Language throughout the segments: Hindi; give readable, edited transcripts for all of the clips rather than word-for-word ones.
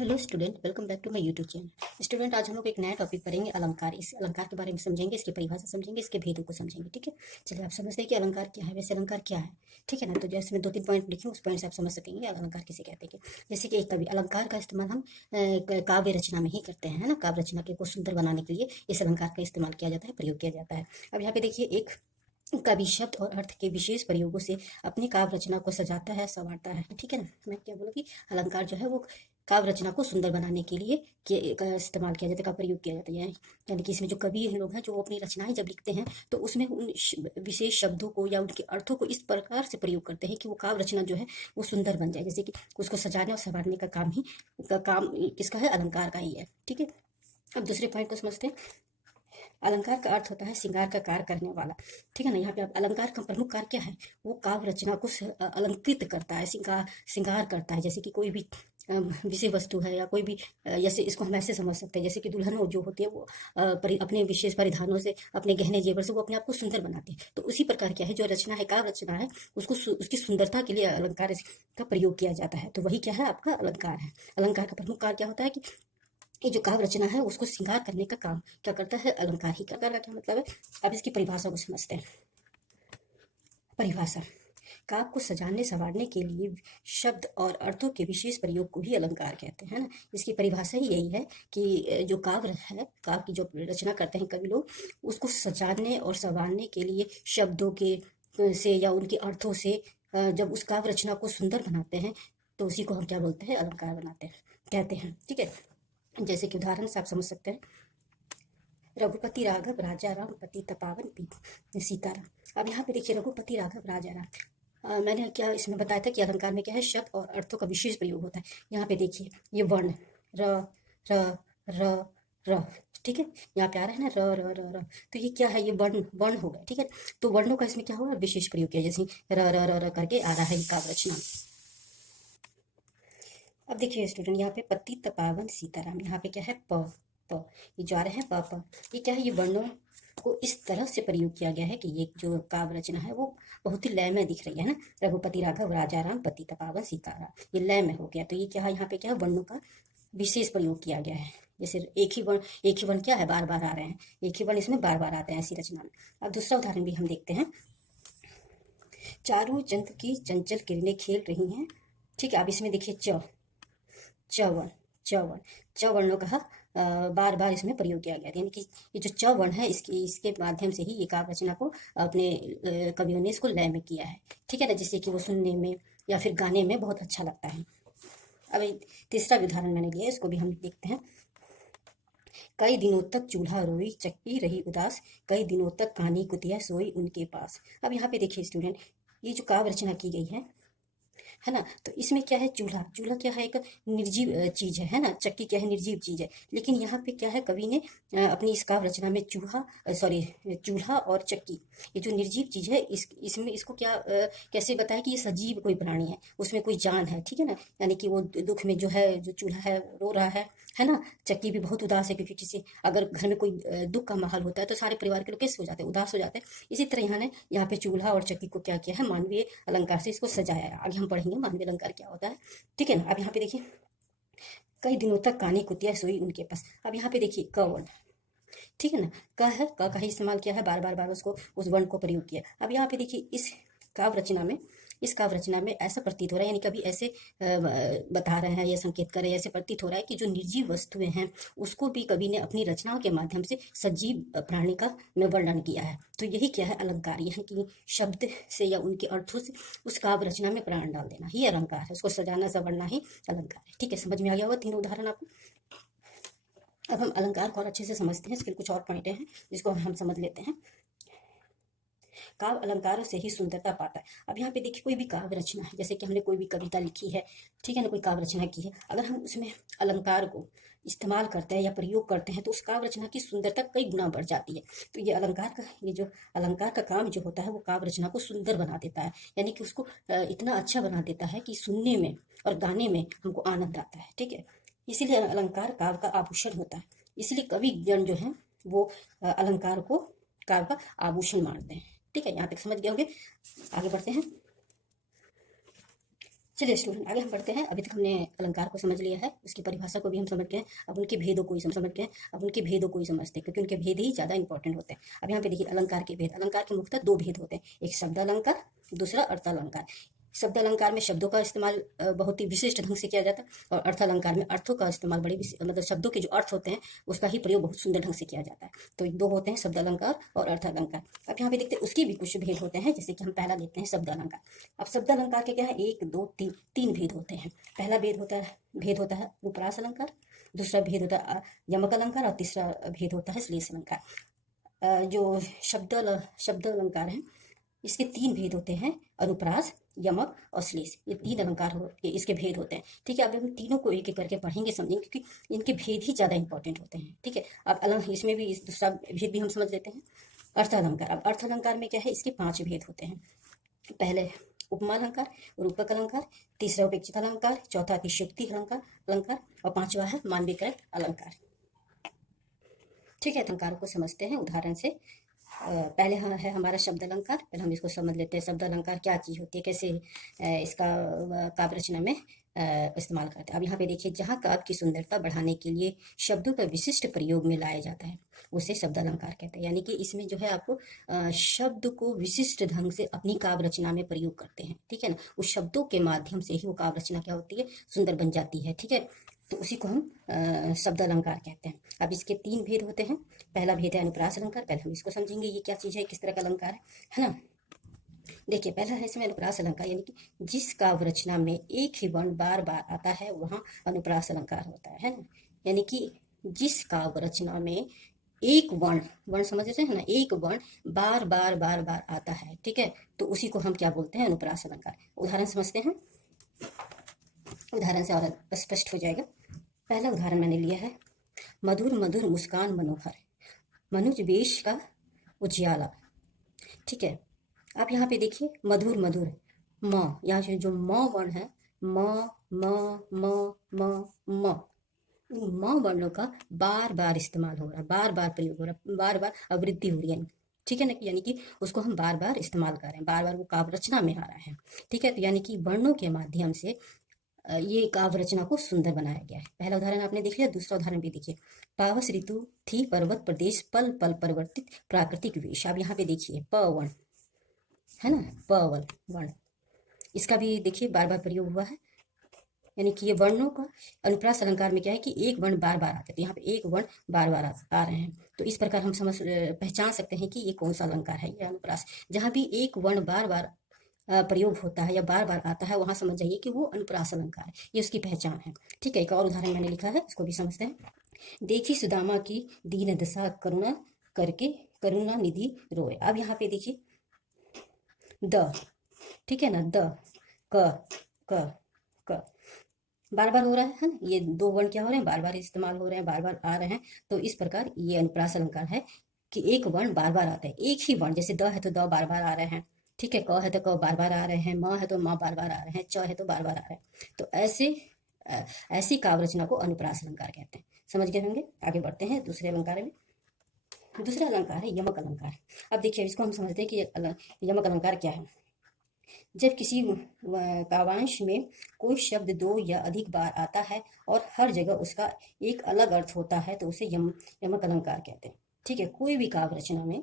Hello student, welcome back to my YouTube channel. Student, आज हम लोग एक नया टॉपिक पढ़ेंगे, अलंकार। इस अलंकार के बारे में समझेंगे, इसकी परिभाषा समझेंगे, इसके भेदों को समझेंगे। ठीक है, चलिए आप समझते हैं कि अलंकार क्या है। वैसे अलंकार क्या है, ठीक है ना। तो जैसे मैं 2-3 पॉइंट लिखी हूँ, उस पॉइंट से आप समझ सकेंगे अलंकार किसे कहते हैं। जैसे कि एक कवि, अलंकार का इस्तेमाल हम काव्य रचना में ही करते हैं, है ना। काव्य रचना को सुंदर बनाने के लिए इस अलंकार का इस्तेमाल किया जाता है, प्रयोग किया जाता है। अब यहाँ पे देखिए, एक कवि शब्द और अर्थ के विशेष प्रयोगों से अपनी काव्य रचना को सजाता है, संवारता है। ठीक है ना। मैं क्या बोलूँ कि अलंकार जो है वो काव्य रचना को सुंदर बनाने के लिए इस्तेमाल किया जाता है, का प्रयोग किया जाता है। यानी कि इसमें जो कवि लोग हैं, जो अपनी रचनाएं जब लिखते हैं तो उसमें उन विशेष शब्दों को या उनके अर्थों को इस प्रकार से प्रयोग करते हैं कि वो काव्य रचना जो है वो सुंदर बन जाए। जैसे कि उसको सजाने और संवारने का काम किसका है, अलंकार का ही है। ठीक है, अब दूसरे पॉइंट को समझते हैं। अलंकार का अर्थ होता है श्रृंगार का कार्य करने वाला। ठीक है ना। यहाँ पे आप अलंकार का प्रमुख कार्य क्या है, वो काव्य रचना को अलंकृत करता है, श्रृंगार करता है। जैसे कि कोई भी विषय वस्तु है या कोई भी जैसे इसको हम ऐसे समझ सकते हैं, जैसे कि दुल्हन जो होती है वो अपने विशेष परिधानों से, अपने गहने जेवर से वो अपने आप को सुंदर बनाती है। तो उसी प्रकार क्या है, जो रचना है, काव्य रचना है, उसको उसकी सुंदरता के लिए अलंकार का प्रयोग किया जाता है। तो वही क्या है, आपका अलंकार है। अलंकार का प्रमुख कार्य क्या होता है कि ये जो काव्य रचना है उसको श्रृंगार करने का काम क्या करता है, अलंकार ही। अलंकार का क्या मतलब है, अब इसकी परिभाषा को समझते हैं। परिभाषा, काव्य को सजाने संवारने के लिए शब्द और अर्थों के विशेष प्रयोग को ही अलंकार कहते हैं ना। इसकी परिभाषा ही यही है कि जो काव्य है, काव्य की जो रचना करते हैं कवि लोग, उसको सजाने और संवारने के लिए शब्दों के से या उनके अर्थों से जब उस काव्य रचना को सुंदर बनाते हैं तो उसी को हम क्या बोलते हैं, अलंकार बनाते हैं, कहते हैं। ठीक है, जैसे कि उदाहरण से आप समझ सकते हैं, रघुपति राघव राजा राम पतित पावन सीताराम। अब यहाँ पे देखिए, रघुपति राघव राजा राम, मैंने क्या इसमें बताया था कि अलंकार में क्या है, शब्द और अर्थों का विशेष प्रयोग होता है। यहाँ पे देखिए, ये वर्ण र र र र, ठीक है, यहाँ पे आ रहा है ना, र र र र, तो ये क्या है, ये वर्ण वर्ण हो गए। ठीक है, तो वर्णों का इसमें क्या होगा, विशेष प्रयोग किया। जैसे र र र र करके आ रहा है काव्य रचना। अब देखिए स्टूडेंट, यहाँ पे पतित पावन सीताराम, यहाँ पे क्या है, प, ये जो आ रहे हैं प, ये क्या है, ये वर्णों को इस तरह से प्रयोग किया गया है कि ये जो काव्य रचना है वो बहुत ही लय में दिख रही है ना। रघुपति राघव राजा राम पतित पावन सीताराम, ये लय में हो गया। तो ये क्या है, यहाँ पे क्या है, वर्णों का विशेष प्रयोग किया गया है। जैसे एक ही वर्ण क्या है, बार बार आ रहे हैं, एक ही वर्ण इसमें बार बार आते हैं ऐसी रचना में। अब दूसरा उदाहरण भी हम देखते हैं। चारों चंद्र की चंचल किरणें खेल रही हैं। ठीक है, अब इसमें देखिए, चवन चवन चवर्णों का बार बार इसमें प्रयोग किया गया। यानी कि ये जो चवर्ण है, इसके माध्यम से ही ये काव्य रचना को अपने कवियों ने इसको लय में किया है। ठीक है ना, जिससे कि वो सुनने में या फिर गाने में बहुत अच्छा लगता है। अब तीसरा उदाहरण मैंने लिया, इसको भी हम देखते हैं। कई दिनों तक चूल्हा रोई चक्की रही उदास, कई दिनों तक कानी कुतिया सोई उनके पास। अब यहाँ पे देखिए स्टूडेंट, ये जो काव्य रचना की गई है ना, तो इसमें क्या है, चूल्हा चूल्हा क्या है, एक निर्जीव चीज है ना। चक्की क्या है, निर्जीव चीज है। लेकिन यहाँ पे क्या है, कवि ने अपनी इस काव्य रचना में चूल्हा और चक्की, ये जो निर्जीव चीज है, इसमें इसको क्या कैसे बताया कि ये सजीव कोई प्राणी है, उसमें कोई जान है। ठीक है ना, यानी कि वो दुख में जो है, जो चूल्हा है रो रहा है ना। चक्की भी बहुत उदास है, क्योंकि किसी अगर घर में कोई दुख का माहौल होता है तो सारे परिवार के लोग कैसे हो जाते हैं, उदास हो जाते हैं। इसी तरह यहाँ पे चूल्हा और चक्की को क्या किया है, मानवीय अलंकार से इसको सजाया है। आगे हम पढ़ेंगे मानवीय अलंकार क्या होता है। ठीक है ना। अब यहाँ पे देखिए, कई दिनों तक कानी कुतिया सोई उनके पास। अब यहाँ पे देखिए, क वर्ण, ठीक है ना, क है, क का ही इस्तेमाल किया है, बार बार बार उसको उस वर्ण को प्रयोग किया। अब यहाँ पे देखिए, इस काव्य रचना में ऐसा प्रतीत हो रहा है, यानी कभी ऐसे बता रहे हैं या संकेत कर रहे हैं, ऐसे प्रतीत हो रहा है कि जो निर्जीव वस्तुएं हैं उसको भी कवि ने अपनी रचनाओं के माध्यम से सजीव प्राणी का में वर्णन किया है। तो यही क्या है, अलंकार। यह कि शब्द से या उनके अर्थों से उस काव्य रचना में प्राण डाल देना ही अलंकार है, उसको सजाना संवरना ही अलंकार है। ठीक है, समझ में आ गया होगा तीनों उदाहरण आपको। अब हम अलंकार को और अच्छे से समझते हैं, इसके कुछ और पॉइंट हैं जिसको हम समझ लेते हैं। काव्य अलंकारों से ही सुंदरता पाता है। अब यहाँ पे देखिए, कोई भी काव्य रचना है, जैसे कि हमने कोई भी कविता लिखी है, ठीक है ना, कोई काव्य रचना की है, अगर हम उसमें अलंकार को इस्तेमाल करते हैं या प्रयोग करते हैं तो उस काव्य रचना की सुंदरता कई गुना बढ़ जाती है। तो ये जो अलंकार का काम जो होता है वो काव्य रचना को सुंदर बना देता है, यानी कि उसको इतना अच्छा बना देता है कि सुनने में और गाने में हमको आनंद आता है। ठीक है, इसीलिए अलंकार काव्य का आभूषण होता है। इसलिए कवि जन जो है वो अलंकार को काव्य का आभूषण मानते हैं। ठीक है, यहाँ तक समझ गए होंगे। आगे बढ़ते हैं। चलिए स्टूडेंट, आगे हम बढ़ते हैं। अभी तक हमने अलंकार को समझ लिया है, उसकी परिभाषा को भी हम समझ गए हैं। अब उनके भेदों को ही समझ गए हैं। अब उनके भेदों को ही समझते हैं, क्योंकि उनके भेद ही ज़्यादा इंपॉर्टेंट होते हैं। अब यहाँ पे देखिए अलंकार के भेद। अलंकार के मुख्यतः दो भेद होते हैं, एक शब्द अलंकार, दूसरा अर्थ अलंकार। शब्द अलंकार में शब्दों का इस्तेमाल बहुत ही विशिष्ट ढंग से किया जाता है, और अर्थ अलंकार में अर्थों का इस्तेमाल मतलब शब्दों के जो अर्थ होते हैं उसका ही प्रयोग बहुत सुंदर ढंग से किया जाता है। तो दो होते हैं, शब्द अलंकार और अर्थ अलंकार। अब यहाँ पे देखते हैं उसके भी कुछ भेद होते हैं, जैसे कि हम पहला देखते हैं शब्द अलंकार। अब शब्द अलंकार के क्या है, एक दो तीन तीन भेद होते हैं। पहला भेद होता है उपरास अलंकार, दूसरा भेद होता है यमक अलंकार, और तीसरा भेद होता है श्लेष अलंकार। जो शब्द अलंकार है इसके तीन भेद होते हैं, अनुप्रास, यमक और श्लेष। ये तीन अलंकार इसके भेद होते हैं। ठीक है, अब हम तीनों को एक एक करके पढ़ेंगे, समझेंगे, क्योंकि इनके भेद ही ज़्यादा इंपॉर्टेंट होते हैं। ठीक है, अब इसमें भी दूसरा भेद भी हम समझ लेते हैं, अर्थ अलंकार। अब अर्थ अलंकार में क्या है, इसके 5 भेद होते हैं। पहले उपमा अलंकार, रूपक अलंकार, तीसरा उपेक्षित अलंकार, चौथा अतिशयोक्ति अलंकार और पांचवा है मानविक्रय अलंकार। ठीक है, अलंकारों को समझते हैं उदाहरण से। पहले है हमारा शब्द अलंकार। पहले हम इसको समझ लेते हैं, शब्द अलंकार क्या चीज़ होती है, कैसे इसका काव्य रचना में इस्तेमाल करते हैं। अब यहाँ पे देखिए, जहाँ काव्य की सुंदरता बढ़ाने के लिए शब्दों का विशिष्ट प्रयोग में लाया जाता है उसे शब्द अलंकार कहते हैं। यानी कि इसमें जो है आपको शब्द को विशिष्ट ढंग से अपनी काव्य रचना में प्रयोग करते हैं। ठीक है ना, उस शब्दों के माध्यम से ही वो काव्य रचना क्या होती है, सुंदर बन जाती है। ठीक है, तो उसी को हम शब्द अलंकार कहते हैं। अब इसके 3 भेद होते हैं। पहला भेद है अनुप्रास अलंकार। पहले हम इसको समझेंगे, ये क्या चीज़ है, किस तरह का अलंकार है ना। देखिए, पहला है इसमें अनुप्रास अलंकार, यानी कि जिस काव्य रचना में एक ही वर्ण बार बार आता है वहाँ अनुप्रास अलंकार होता है ना। यानी कि जिस काव्य रचना में एक वर्ण समझ रहे हैं ना, एक वर्ण बार बार आता है, ठीक है, तो उसी को हम क्या बोलते हैं, अनुप्रास अलंकार। उदाहरण समझते हैं, उदाहरण से और स्पष्ट हो जाएगा। पहला उदाहरण मैंने लिया है, मधुर मधुर मुस्कान मनोहर, मनुज वेश का उजियाला। ठीक है, आप यहाँ पे देखिए, मधुर मधुर, म, यहाँ से जो म वर्ण है, म म म म म म वर्णों का बार बार इस्तेमाल हो रहा है, बार बार प्रयोग हो रहा है, बार बार आवृत्ति हो रही है। ठीक है ना, यानी कि उसको हम बार बार इस्तेमाल कर रहे हैं, बार बार वो काव्य रचना में आ रहा है। ठीक है, तो यानी कि वर्णों के माध्यम से ये काव्य रचना को सुंदर बनाया गया है। पहला उदाहरण आपने देख लिया, दूसरा उदाहरण भी देखिए, पावस ऋतु थी पर्वत प्रदेश पल पल परिवर्तित प्राकृतिक वेश। अब यहाँ पे देखिए प वर्ण है ना, प वर्ण, इसका भी देखिए बार बार प्रयोग हुआ है। यानी कि ये वर्णों का अनुप्रास अलंकार में क्या है कि एक वर्ण बार बार आते हैं, तो यहाँ पे एक वर्ण बार बार आ रहे हैं। तो इस प्रकार हम पहचान सकते हैं कि ये कौन सा अलंकार है, ये अनुप्रास। जहाँ भी एक वर्ण बार बार प्रयोग होता है या बार बार आता है, वहां समझ जाइए कि वो अनुप्रास अलंकार है, ये उसकी पहचान है। ठीक है, एक और उदाहरण मैंने लिखा है, उसको भी समझते हैं। देखी सुदामा की दीन दशा करुणा करके करुणा निधि रोए। अब यहाँ पे देखिए द, ठीक है ना, द क क क बार बार हो रहा है ना, ये 2 वर्ण क्या हो रहे हैं, बार बार इस्तेमाल हो रहे हैं, बार बार आ रहे हैं। तो इस प्रकार ये अनुप्रास अलंकार है कि एक वर्ण बार बार आता है, एक ही वर्ण, जैसे द है तो द बार बार आ रहे हैं, ठीक है, क है तो क बार बार आ रहे हैं, म है तो म बार बार आ रहे हैं, च है तो बार बार आ रहे हैं। तो ऐसी काव्य रचना को अनुप्रास अलंकार कहते हैं। समझ गए होंगे। आगे बढ़ते हैं दूसरे अलंकार में। दूसरा अलंकार है यमक अलंकार। अब देखिए, इसको हम समझते हैं कि यमक अलंकार क्या है। जब किसी काव्यांश में कोई शब्द 2 या अधिक बार आता है और हर जगह उसका एक अलग अर्थ होता है, तो उसे यमक अलंकार कहते हैं। ठीक है, कोई भी काव्य रचना में,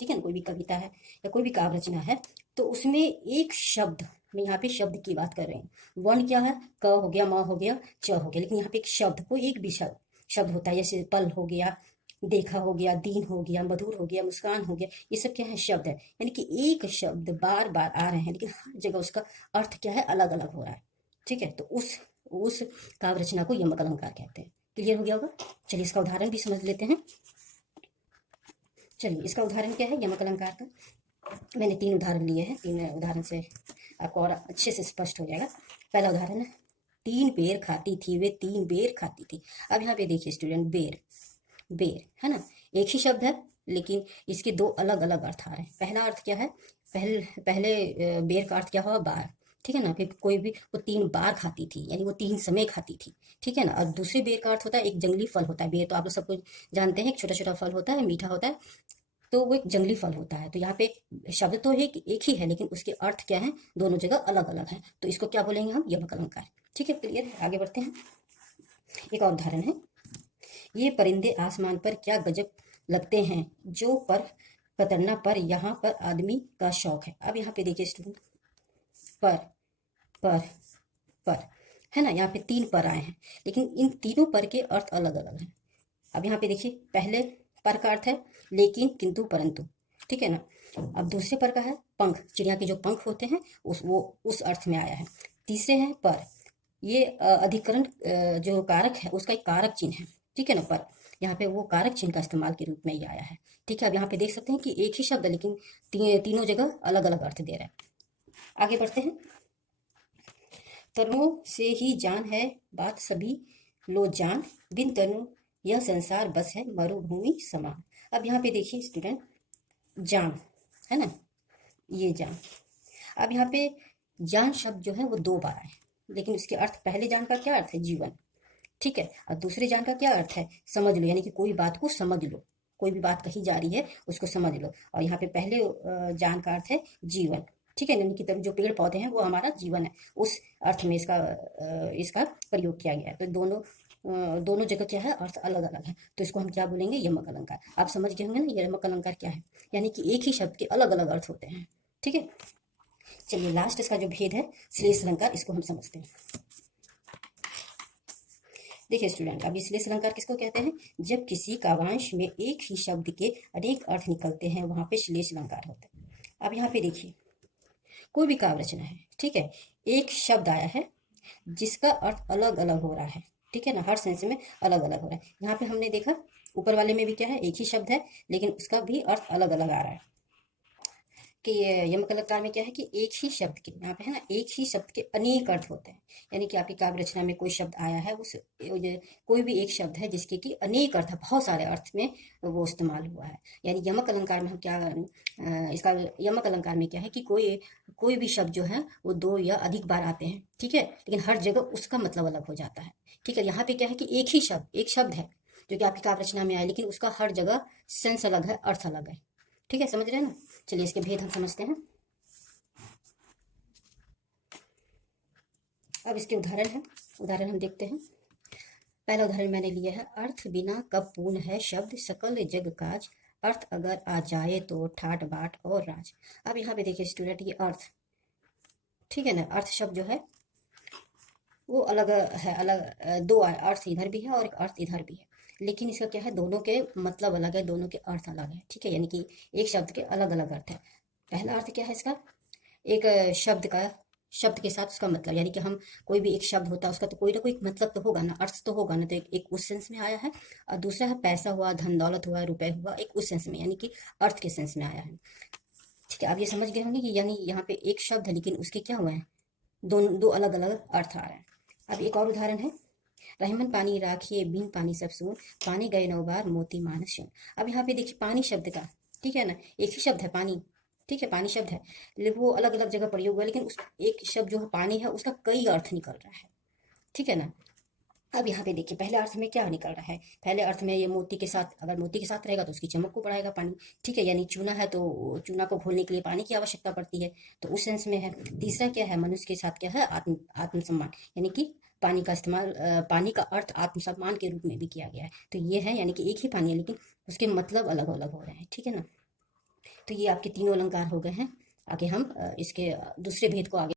ठीक है ना, कोई भी कविता है या कोई भी काव्य रचना है, तो उसमें एक शब्द, मैं यहाँ पे शब्द की बात कर रही हूँ, वर्ण क्या है, क हो गया, म हो गया, च हो गया, लेकिन यहाँ पे एक शब्द, कोई एक भी शब्द होता है, जैसे पल हो गया, देखा हो गया, दीन हो गया, मधुर हो गया, मुस्कान हो गया, ये सब क्या है, शब्द है। यानी कि एक शब्द बार बार आ रहे हैं, लेकिन हर जगह उसका अर्थ क्या है, अलग अलग हो रहा है। ठीक है, तो उस काव्य रचना को यमक अलंकार कहते हैं। क्लियर हो गया होगा। चलिए इसका उदाहरण भी समझ लेते हैं। चलिए, इसका उदाहरण क्या है यमक अलंकार का। मैंने 3 उदाहरण लिए हैं, 3 उदाहरण से आपको और अच्छे से स्पष्ट हो जाएगा। पहला उदाहरण है, 3 बेर खाती थी वे 3 बेर खाती थी। अब यहाँ पे देखिए स्टूडेंट, बेर है ना, एक ही शब्द है, लेकिन इसके 2 अलग अलग अर्थ आ रहे हैं। पहला अर्थ क्या है, पहले बेर का अर्थ क्या हुआ, बार, ठीक है ना, फिर कोई भी वो 3 बार खाती थी, यानी वो 3 समय खाती थी, ठीक है ना। और दूसरे बेर का अर्थ होता है एक जंगली फल होता है, बेर तो आप लोग सबको जानते हैं, एक छोटा छोटा फल होता है, मीठा होता है, तो वो एक जंगली फल होता है। तो यहाँ पे शब्द तो एक ही है, लेकिन उसके अर्थ क्या है, दोनों जगह अलग अलग है। तो इसको क्या बोलेंगे हम, यमक अलंकार। ठीक है, क्लियर है। आगे बढ़ते हैं। एक और उदाहरण है, ये परिंदे आसमान पर क्या गजब लगते हैं, जो पर कतरना पर यहाँ पर आदमी का शौक है। अब यहाँ पे देखिए स्टूडेंट, पर पर पर है ना, यहाँ पे 3 पर आए हैं, लेकिन इन तीनों पर के अर्थ अलग अलग हैं। अब यहाँ पे देखिए, पहले पर का अर्थ है लेकिन, किंतु, परंतु। ठीक है ना। अब दूसरे पर का है पंख, चिड़िया के जो पंख होते हैं वो उस अर्थ में आया है। तीसरे हैं पर, ये अधिकरण जो कारक है उसका एक कारक चिन्ह है। ठीक है ना, पर यहाँ पे वो कारक चिन्ह का इस्तेमाल के रूप में ही आया है। ठीक है, अब यहाँ पे देख सकते हैं कि एक ही शब्द लेकिन तीनों जगह अलग अलग अर्थ दे रहा है। आगे बढ़ते हैं। तनुओं से ही जान है बात सभी लो जान, बिन तनु यह संसार बस है मरुभूमि समान। अब यहाँ पे देखिए स्टूडेंट, जान है ना, ये जान। अब यहाँ पे जान शब्द जो है वो 2 बार आए, लेकिन उसके अर्थ, पहले जान का क्या अर्थ है, जीवन। ठीक है, और दूसरे जान का क्या अर्थ है, समझ लो, यानी कि कोई बात को समझ लो, कोई भी बात कही जा रही है उसको समझ लो। और यहाँ पे पहले जान का अर्थ है जीवन। ठीक है, यानी कि जो पेड़ पौधे हैं वो हमारा जीवन है, उस अर्थ में इसका प्रयोग किया गया है। तो दोनों जगह क्या है, अर्थ अलग अलग है। तो इसको हम क्या बोलेंगे, यमक अलंकार। आप समझ गए होंगे ना यमक अलंकार क्या है, यानी कि एक ही शब्द के अलग अलग अर्थ होते हैं। ठीक है, चलिए लास्ट इसका जो भेद है श्लेष अलंकार, इसको हम समझते हैं। देखिए स्टूडेंट, अब श्लेष अलंकार किसको कहते हैं, जब किसी काव्यांश में एक ही शब्द के अनेक अर्थ निकलते हैं, वहां पे श्लेष अलंकार होते हैं। अब यहाँ पे देखिए, कोई भी काव्य रचना है, ठीक है, एक शब्द आया है जिसका अर्थ अलग अलग हो रहा है। ठीक है ना, हर सेंस में अलग अलग हो रहा है। यहाँ पे हमने देखा ऊपर वाले में भी क्या है, एक ही शब्द है लेकिन उसका भी अर्थ अलग अलग आ रहा है। कि यमक अलंकार में क्या है कि एक ही शब्द के, यहाँ पे है ना, एक ही शब्द के अनेक अर्थ होते हैं। यानी कि आपकी काव्य रचना में कोई शब्द आया है, उस कोई भी एक शब्द है जिसके कि अनेक अर्थ, बहुत सारे अर्थ में वो इस्तेमाल हुआ है। यानी यमक अलंकार में हम क्या, इसका यमक अलंकार में क्या है कि कोई भी शब्द जो है वो 2 या अधिक बार आते हैं। ठीक है, लेकिन हर जगह उसका मतलब अलग हो जाता है। ठीक है, यहाँ पे क्या है कि एक ही शब्द, एक शब्द है जो कि आपकी काव्य रचना में आया, लेकिन उसका हर जगह सेंस अलग है, अर्थ अलग है। ठीक है, समझ रहे हैं ना। चलिए इसके भेद हम समझते हैं। अब इसके उदाहरण है, उदाहरण हम देखते हैं। पहला उदाहरण मैंने लिया है, अर्थ बिना कब पूर्ण है शब्द सकल जग काज, अर्थ अगर आ जाए तो ठाट बाट और राज। अब यहाँ पे देखिए स्टूडेंट, ये अर्थ, ठीक है ना, अर्थ शब्द जो है वो अलग है, अलग 2 अर्थ इधर भी है और एक अर्थ इधर भी है, लेकिन इसका क्या है, दोनों के मतलब अलग है, दोनों के अर्थ अलग है। ठीक है, यानी कि एक शब्द के अलग अलग अर्थ है। पहला अर्थ क्या है इसका, एक शब्द के साथ उसका मतलब, यानी कि हम कोई भी एक शब्द होता है उसका तो कोई ना कोई मतलब तो होगा ना, अर्थ तो होगा ना, तो एक उस सेंस में आया है। और दूसरा है पैसा हुआ, धन दौलत हुआ, रुपए हुआ, एक उस सेंस में, यानी कि अर्थ के सेंस में आया है। ठीक है, आप ये समझ गए होंगे कि यानी यहाँ पे एक शब्द है लेकिन उसके क्या हुए हैं, दो अलग अलग अर्थ आ रहे हैं। अब एक और उदाहरण है, रहमन पानी राखिए बिन पानी सब सून, पानी गए 9 बार मोती मानस सुन। अब यहाँ पे देखिए पानी शब्द का, ठीक है ना, एक ही शब्द है पानी। ठीक है, पानी शब्द है लेकिन वो अलग अलग जगह प्रयोग हुआ है, लेकिन उस एक शब्द जो है पानी है उसका कई अर्थ निकल रहा है। ठीक है ना। अब यहाँ पे देखिए पहले अर्थ में क्या निकल रहा है, पहले अर्थ में ये मोती के साथ, अगर मोती के साथ रहेगा तो उसकी चमक को बढ़ाएगा पानी। ठीक है, यानी चूना है तो चूना को घोलने के लिए पानी की आवश्यकता पड़ती है, तो उस सेंस में है। तीसरा क्या है, मनुष्य के साथ क्या है, आत्मसम्मान, यानी कि पानी का इस्तेमाल, पानी का अर्थ आत्मसम्मान के रूप में भी किया गया है। तो ये है, यानी कि एक ही पानी है लेकिन उसके मतलब अलग अलग हो रहे हैं। ठीक है ना। तो ये आपके तीनों अलंकार हो गए हैं। आगे हम इसके दूसरे भेद को आगे